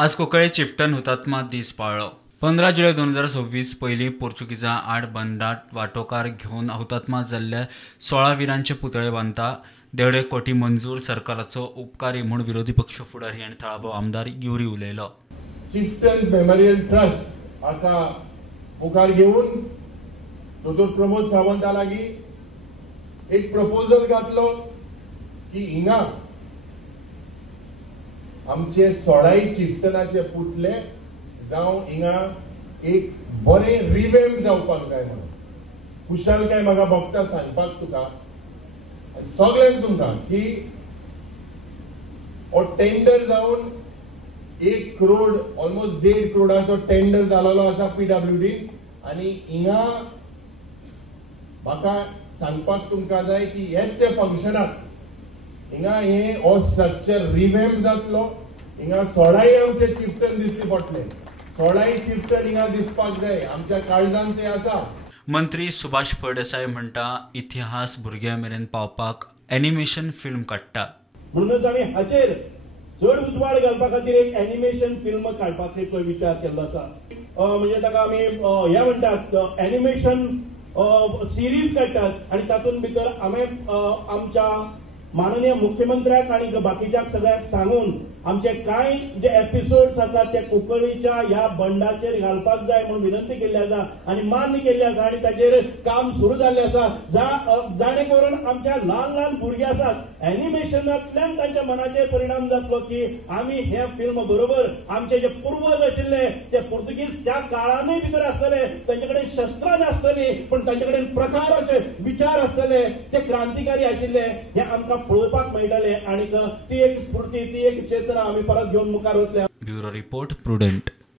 आज कोंकळे चिफ्टन हुतात्मा दीस पाळ्ळो। 15 जुलै 2026 पयलीं पोर्चुगीजां आड बंडात वांटोकार घेवन हुतात्मा जाल्ल्या 16 वीरांचे पुतळे बांदता देवळे कोटी मंजूर सरकाराचो उपकारी म्हूण विरोधी पक्ष फुडारी आनी थळावो आमदार युरी उलयलो। चिफ्टन्स मेमोरियल ट्रस्ट हाका मुखार घेवन दोतोर प्रमोद सावंता लागीं एक प्रपोजल घातलो की हिंगा आमचे 16 चिफ्टनाचे पुतले जावं हिंगा एक बरें रिवॅम्प जावपाक जाय म्हणून कुशलकाय म्हाका भोगता सांगपाक तुका आनी सगळ्यांक तुमकां की हो टेंडर जावन 1 करोड ऑलमोस्ट 1.5 करोडाचो टेंडर जालोलो आसा PWD आनी हिंगा म्हाका सांगपाक तुमकां जाय की हेच ते फंक्शनाक हिंगा हो स्ट्रक्चर रिवॅम्प जातलो। हिंगा 16 आमचे चिफ्टन दिसले पडटले। 16 चिफ्टन हिंगा दिसपाक जाय, आमच्या काळजांत ते आसा। मंत्री सुभाष फळदेसाय म्हणटा इतिहास भुरग्यां मेरेन पावपाक एनिमेशन फिल्म काडटा। म्हणूनच आमी हाचेर चड उजवाड घालपा खातीर एक एनिमेशन फिल्म काडपाचो विचार केल्लो आसा। म्हणजे ताका आमी हे म्हणटात एनिमेशन सिरीज काडटात आनी तातूंत भितर आमी आमच्या माननीय मुख्यमंत्र्याक आणि बाकीच्या सगळ्यांक सांगून आमचे कांय जे एपिसोड्स आसात ते कोंकणीच्या ह्या बंडाचेर घालपाक जाय म्हणून विनंती केल्ली आसा आनी मान्य केल्ली आसा आनी ताचेर काम सुरू जाल्लें आसा। जाणे करून आमच्या ल्हान ल्हान भुरगे आसात एनिमेशनांतल्यान तांच्या मनाचेर परिणाम जातलो की आमी हे फिल्म बरोबर आमचे जे पूर्वज आशिल्ले ते पुर्तुगीज त्या काळानूय भितर आसतले, तांचे कडेन शस्त्रां नासतलीं पण तांचे कडेन प्रकार अशे विचार आसतले, ते क्रांतिकारी आशिल्ले हे आमकां पळोवपाक मेळटले आनी ती एक स्फूर्ती ती एक चेतना आमी परत घेवन मुखार वतले। Bureau report prudent.